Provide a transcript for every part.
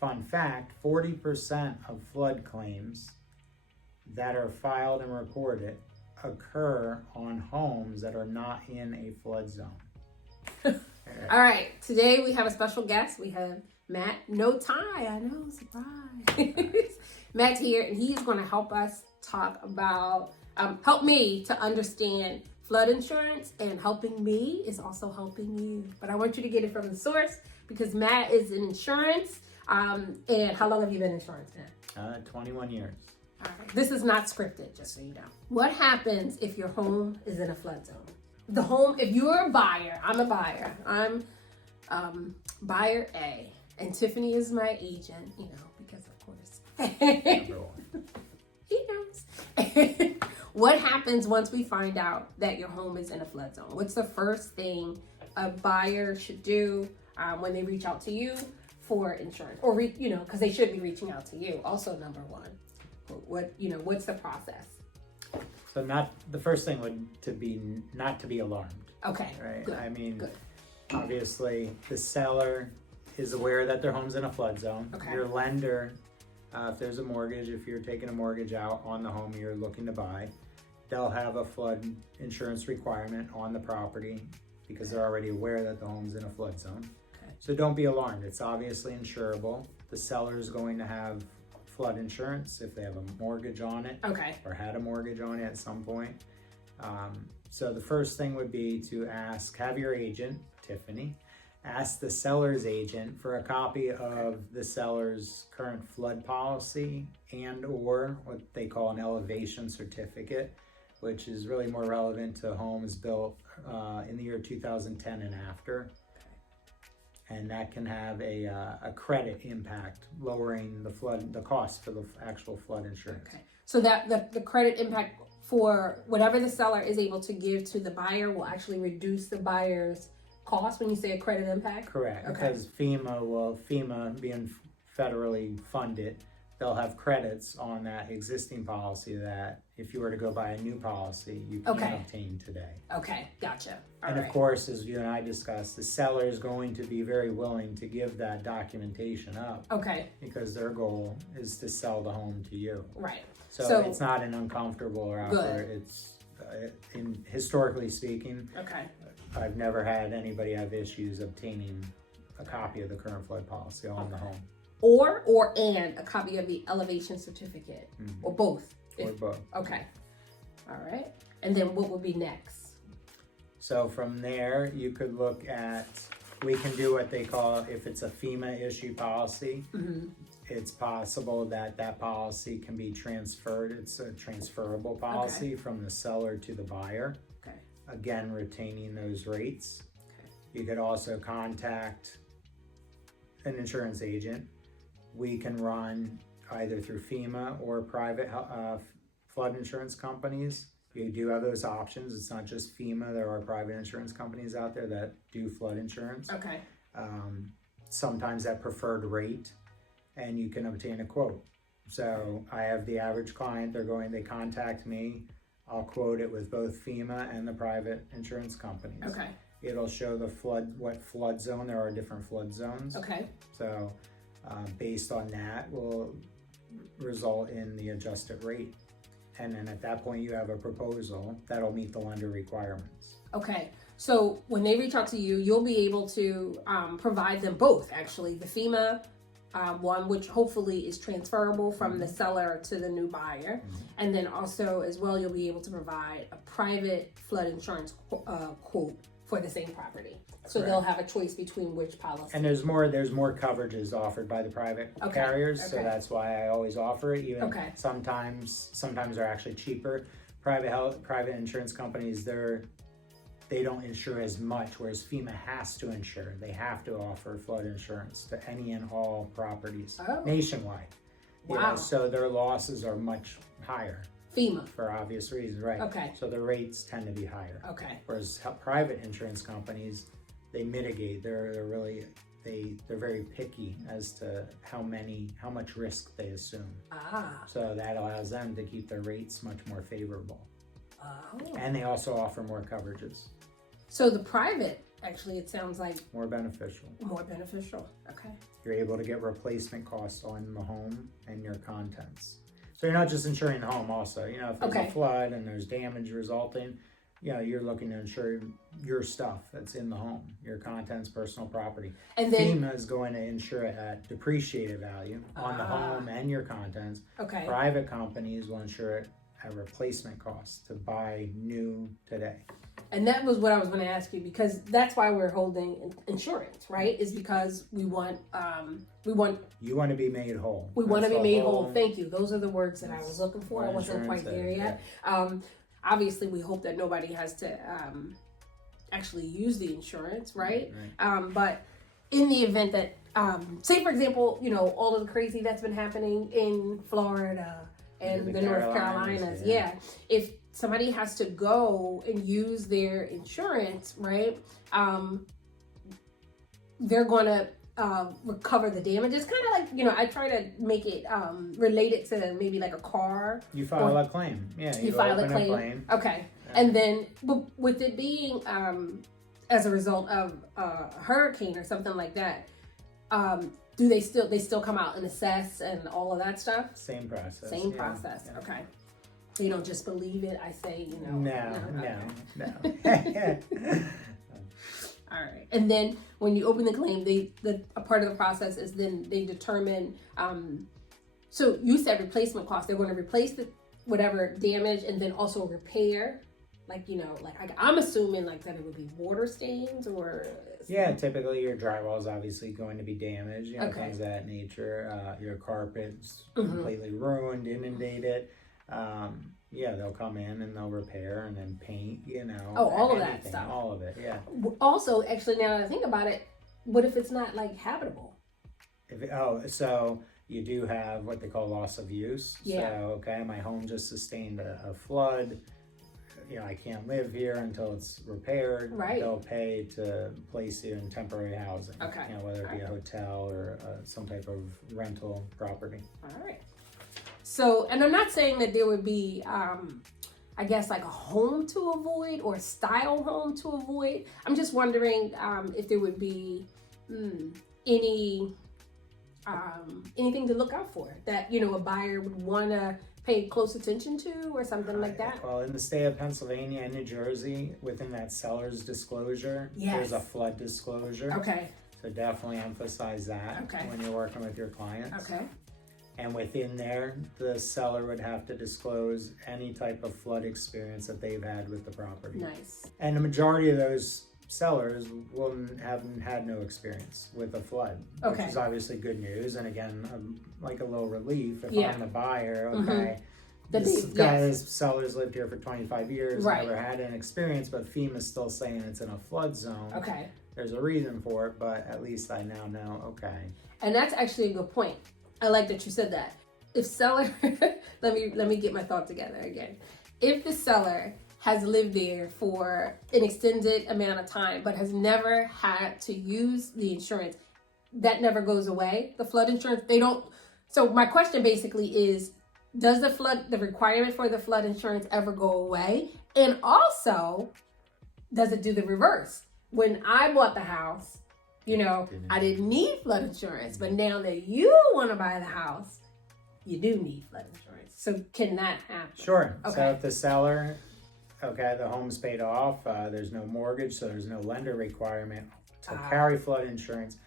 fun fact, 40% of flood claims that are filed and reported occur on homes that are not in a flood zone. All right, today we have a special guest. We have Matt, no tie, I know, surprise. Matt's here, and he's going to help us talk about, help me to understand flood insurance, and helping me is also helping you. But I want you to get it from the source because Matt is in insurance. And how long have you been in insurance, Matt? 21 years. All right. This is not scripted, just so you know. What happens if your home is in a flood zone? The home, if you're a buyer, I'm a buyer. I'm buyer A, and Tiffany is my agent, you know, because of course. He knows. What happens once we find out that your home is in a flood zone? What's the first thing a buyer should do when they reach out to you for insurance? Or, because they should be reaching out to you. Also, number one, what's the process? So the first thing would be not to be alarmed. Okay. Right. Good. I mean, good. Obviously the seller is aware that their home's in a flood zone. Okay. Your lender, if there's a mortgage, if you're taking a mortgage out on the home you're looking to buy, they'll have a flood insurance requirement on the property because they're already aware that the home's in a flood zone. Okay. So don't be alarmed. It's obviously insurable. The seller is going to have flood insurance if they have a mortgage on it. Okay. Or had a mortgage on it at some point. So the first thing would be to have your agent, Tiffany, ask the seller's agent for a copy of the seller's current flood policy and or what they call an elevation certificate, which is really more relevant to homes built in the year 2010 and after. And that can have a credit impact, lowering the cost for the actual flood insurance. Okay. So that the credit impact for whatever the seller is able to give to the buyer will actually reduce the buyer's cost when you say a credit impact? Correct. Okay. Because FEMA being federally funded, they'll have credits on that existing policy that if you were to go buy a new policy, you can obtain today. Okay, gotcha. And of course, as you and I discussed, the seller is going to be very willing to give that documentation up. Okay. Because their goal is to sell the home to you. Right. So it's not an uncomfortable offer. Good. It's, historically speaking, okay. I've never had anybody have issues obtaining a copy of the current flood policy on the home. And a copy of the elevation certificate, or both. Or both. Okay. All right. And then what would be next? So from there, you could look at, we can do what they call, if it's a FEMA issue policy, it's possible that policy can be transferred. It's a transferable policy from the seller to the buyer. Okay. Again, retaining those rates. Okay. You could also contact an insurance agent. We can run either through FEMA or private flood insurance companies. You do have those options. It's not just FEMA. There are private insurance companies out there that do flood insurance. Okay. Sometimes at preferred rate, and you can obtain a quote. So I have the average client, they contact me. I'll quote it with both FEMA and the private insurance companies. Okay. It'll show what flood zone. There are different flood zones. Okay. So based on that will result in the adjusted rate. And then at that point you have a proposal that'll meet the lender requirements. Okay. So when they reach out to you, you'll be able to provide them both, actually. The FEMA one, which hopefully is transferable from the seller to the new buyer. And then also as well, you'll be able to provide a private flood insurance quote for the same property. So they'll have a choice between which policy. And there's more coverages offered by the private carriers. So that's why I always offer it. Even sometimes they're actually cheaper. Private insurance companies, they don't insure as much, whereas FEMA has to insure. They have to offer flood insurance to any and all properties nationwide. Wow. So their losses are much higher. FEMA. For obvious reasons, right? Okay. So the rates tend to be higher. Okay. Whereas private insurance companies, they mitigate. They're very picky as to how much risk they assume. So that allows them to keep their rates much more favorable. And they also offer more coverages. So the private, actually, it sounds like more beneficial. More beneficial. Okay. You're able to get replacement costs on the home and your contents. So you're not just insuring the home also. You know, if there's a flood and there's damage resulting, you know, you're looking to insure your stuff that's in the home, your contents, personal property. And then FEMA is going to insure it at depreciated value on the home and your contents. Okay. Private companies will insure it at replacement costs to buy new today. And that was what I was going to ask you, because that's why we're holding insurance, right? Is because we want you want to be made whole. We want to be made whole. Thank you. Those are the words that I was looking for. I wasn't quite there yet. Yeah. Obviously, we hope that nobody has to actually use the insurance, right? But in the event that, say for example, you know, all of the crazy that's been happening in Florida and the North Carolinas, if somebody has to go and use their insurance, right? They're going to recover the damages. Kind of like, you know, I try to make it related to maybe like a car. You file a claim. Yeah, you file a claim. Okay. Yeah. And then with it being as a result of a hurricane or something like that, do they still come out and assess and all of that stuff? Same process. Same process. Yeah. Okay. You don't just believe it. I say, you know. No. All right. And then when you open the claim, a part of the process is then they determine. So you said replacement cost. They're going to replace whatever damage and then also repair. Like, you know, like I'm assuming like that it would be water stains or. Yeah, typically your drywall is obviously going to be damaged. You know, things of that nature. Your carpet's completely ruined, inundated. Yeah, they'll come in and they'll repair and then paint, you know. Oh, all of that stuff. All of it, yeah. Also, actually, now that I think about it, what if it's not like habitable? So you do have what they call loss of use. Yeah. So, okay, my home just sustained a flood. You know, I can't live here until it's repaired. Right. They'll pay to place you in temporary housing. Okay. You know, whether it be a hotel or some type of rental property. All right. So, and I'm not saying that there would be, I guess, like a home to avoid or a style home to avoid. I'm just wondering if there would be anything to look out for that, you know, a buyer would want to pay close attention to or something like that. Well, in the state of Pennsylvania and New Jersey, within that seller's disclosure, there's a flood disclosure. Okay. So definitely emphasize that when you're working with your clients. Okay. And within there, the seller would have to disclose any type of flood experience that they've had with the property. Nice. And the majority of those sellers haven't had no experience with a flood, which is obviously good news. And again, like a little relief if I'm the buyer. This seller's lived here for 25 years, never had an experience, but FEMA's still saying it's in a flood zone. Okay. There's a reason for it, but at least I now know. Okay. And that's actually a good point. I like that you said that. If seller, let me get my thought together again. If the seller has lived there for an extended amount of time, but has never had to use the insurance, that never goes away. The flood insurance, they don't. So my question basically is, does the requirement for the flood insurance ever go away? And also, does it do the reverse? When I bought the house, you know, I didn't need flood insurance, but now that you want to buy the house, you do need flood insurance. So can that happen? Sure. Okay. So if the seller, the home's paid off, there's no mortgage, so there's no lender requirement to carry flood insurance.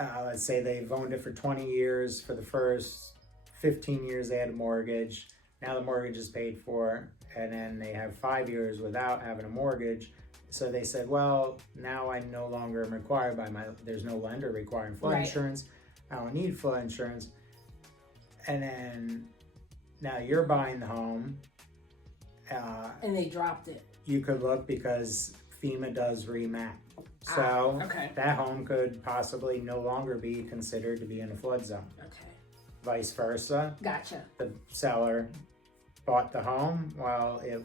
Let's say they've owned it for 20 years. For the first 15 years, they had a mortgage. Now the mortgage is paid for, and then they have 5 years without having a mortgage. So they said, well, now I no longer am required there's no lender requiring flood insurance. I don't need flood insurance. And then now you're buying the home. And they dropped it. You could look because FEMA does remap. So that home could possibly no longer be considered to be in a flood zone. Okay. Vice versa. Gotcha. The seller bought the home while it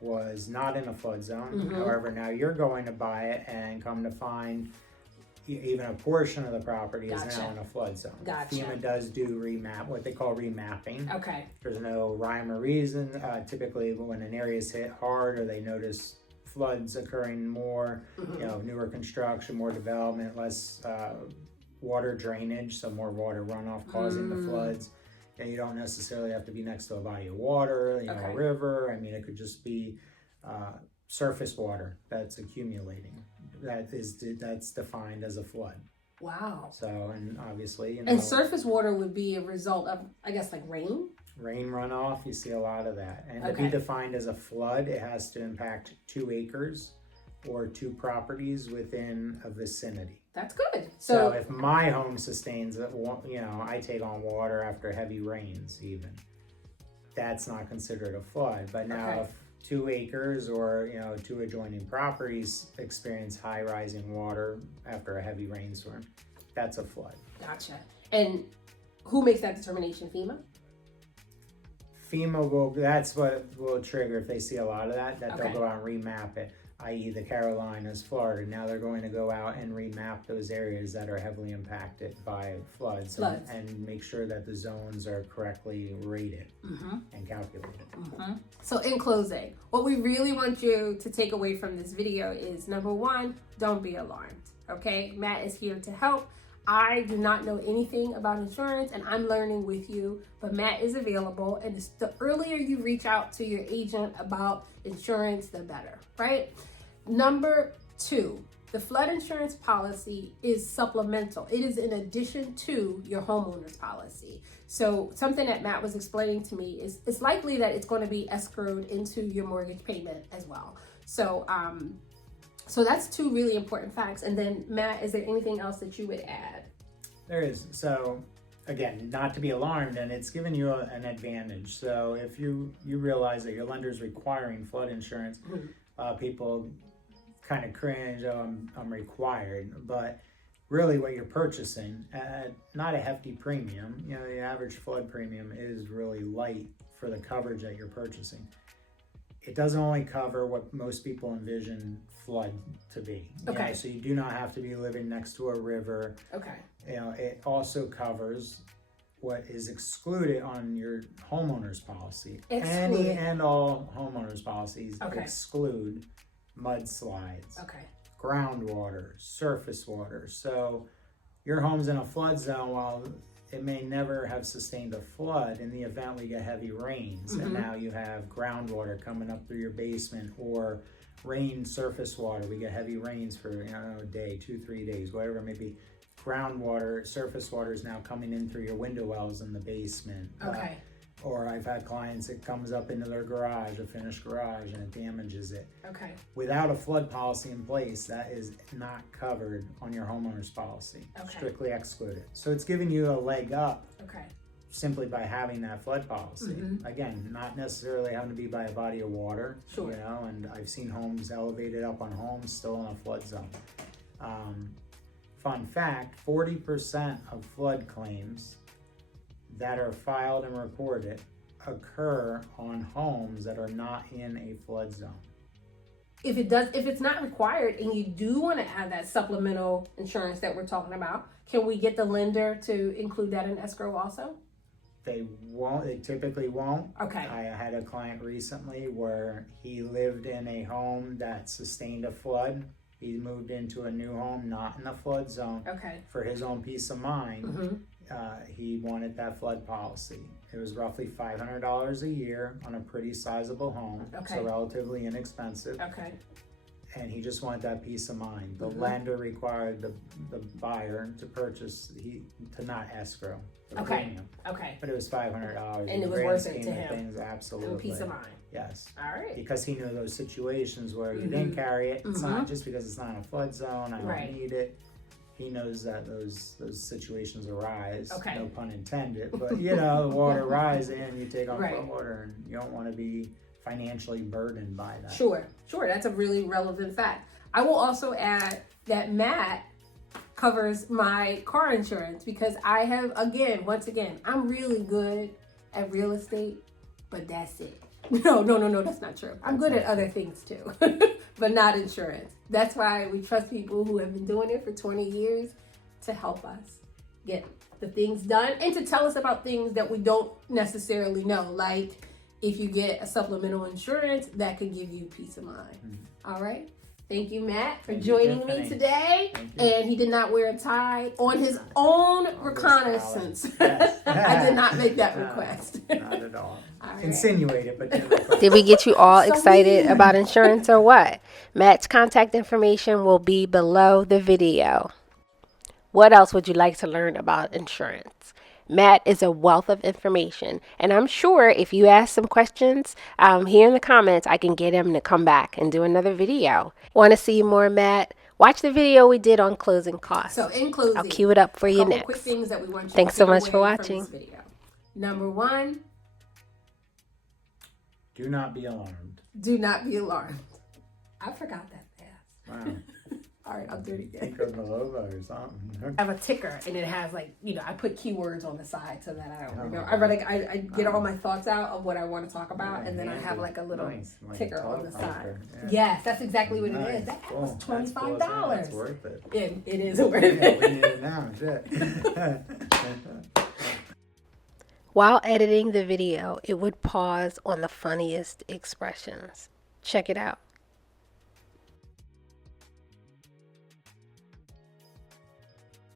was not in a flood zone. However, now you're going to buy it and come to find even a portion of the property is now in a flood zone. FEMA does do what they call remapping. Okay. There's no rhyme or reason. Typically when an area is hit hard or they notice floods occurring more, you know, newer construction, more development, less water drainage, so more water runoff causing the floods. And you don't necessarily have to be next to a body of water, you know, a river. I mean, it could just be surface water that's accumulating. That's defined as a flood. Wow. So, and obviously, you know. And surface water would be a result of, I guess, like rain? Rain runoff, you see a lot of that. And to be defined as a flood, it has to impact 2 acres or 2 properties within a vicinity. That's good. So if my home sustains, you know, I take on water after heavy rains even, that's not considered a flood. But now if 2 acres or, you know, 2 adjoining properties experience high rising water after a heavy rainstorm, that's a flood. Gotcha. And who makes that determination? FEMA? FEMA will, that's what will trigger if they see a lot of that they'll go out and remap it, i.e. the Carolinas, Florida. Now they're going to go out and remap those areas that are heavily impacted by floods. And make sure that the zones are correctly rated and calculated. So in closing, what we really want you to take away from this video is, number 1, don't be alarmed, okay? Matt is here to help. I do not know anything about insurance and I'm learning with you, but Matt is available, and the earlier you reach out to your agent about insurance, the better, right? Number 2, the flood insurance policy is supplemental. It is in addition to your homeowner's policy. So something that Matt was explaining to me is it's likely that it's going to be escrowed into your mortgage payment as well. So that's 2 really important facts. And then Matt, is there anything else that you would add? There is. So again, not to be alarmed, and it's given you an advantage. So if you realize that your lender is requiring flood insurance, people kind of cringe, oh, I'm required. But really what you're purchasing, not a hefty premium, you know, the average flood premium is really light for the coverage that you're purchasing. It doesn't only cover what most people envision flood to be. Okay. You know, so you do not have to be living next to a river. Okay. You know, it also covers what is excluded on your homeowner's policy. Any and all homeowners policies exclude mudslides, groundwater, surface water. So your home's in a flood zone, while it may never have sustained a flood, in the event we get heavy rains and now you have groundwater coming up through your basement, or rain surface water, we get heavy rains for, you know, a day, 2-3 days, whatever it may be. Groundwater, surface water is now coming in through your window wells in the basement. Or I've had clients, it comes up into their garage, a finished garage, and it damages it. Without a flood policy in place, that is not covered on your homeowner's policy. Strictly excluded. So it's giving you a leg up simply by having that flood policy. Again, not necessarily having to be by a body of water. You know, and I've seen homes elevated up on homes still in a flood zone. Fun fact, 40% of flood claims that are filed and reported occur on homes that are not in a flood zone. If it's not required and you do want to add that supplemental insurance that we're talking about, can we get the lender to include that in escrow also? They won't, they typically won't. Okay. I had a client recently where he lived in a home that sustained a flood. He moved into a new home, not in a flood zone. For his own peace of mind, he wanted that flood policy. It was roughly $500 a year on a pretty sizable home, so relatively inexpensive. And he just wanted that peace of mind. The lender required the buyer to purchase, to not escrow the premium. But it was $500. And it was worth it to him. Things, absolutely. And peace of mind. Yes. All right. Because he knew those situations where you didn't carry it. It's not just because it's not a flood zone, I don't need it. He knows that those situations arise, no pun intended, but you know, the water rises and you take on flood water, and you don't want to be financially burdened by that. Sure, that's a really relevant fact. I will also add that Matt covers my car insurance, because I have, once again, I'm really good at real estate, but that's it. No, that's not true. I'm good at other things too, but not insurance. That's why we trust people who have been doing it for 20 years to help us get the things done and to tell us about things that we don't necessarily know. Like if you get a supplemental insurance, that could give you peace of mind. All right. Thank you, Matt, for Thank you, joining me Tiffany. today. Thank you. And he did not wear a tie on his own reconnaissance. Yes. I did not make that request. Not at all. All right. Insinuated, but didn't request. Did we get you all So excited weird. about insurance or what? Matt's contact information will be below the video. What else would you like to learn about insurance? Matt is a wealth of information, and I'm sure if you ask some questions here in the comments, I can get him to come back and do another video. Want to see more, Matt? Watch the video we did on closing costs. So in closing, I'll cue it up for you couple next. quick things that we want you Thanks to so take much for away from watching. this video. Number one, Do not be alarmed. do not be alarmed. I forgot that fast. Wow. All right, I'll do it again. Think of the logo or something. I have a ticker, and it has like, I put keywords on the side so that I don't Oh, remember. I get all my thoughts out of what I want to talk about, and then I handy. have like a little Nice, like ticker a on the side. teleprompter, yeah. Yes, that's exactly what it Nice, is. That cool. was That's cool as hell. $25. That's worth it. It is worth Yeah, we it. need it now. Shit. While editing the video, it would pause on the funniest expressions. Check it out.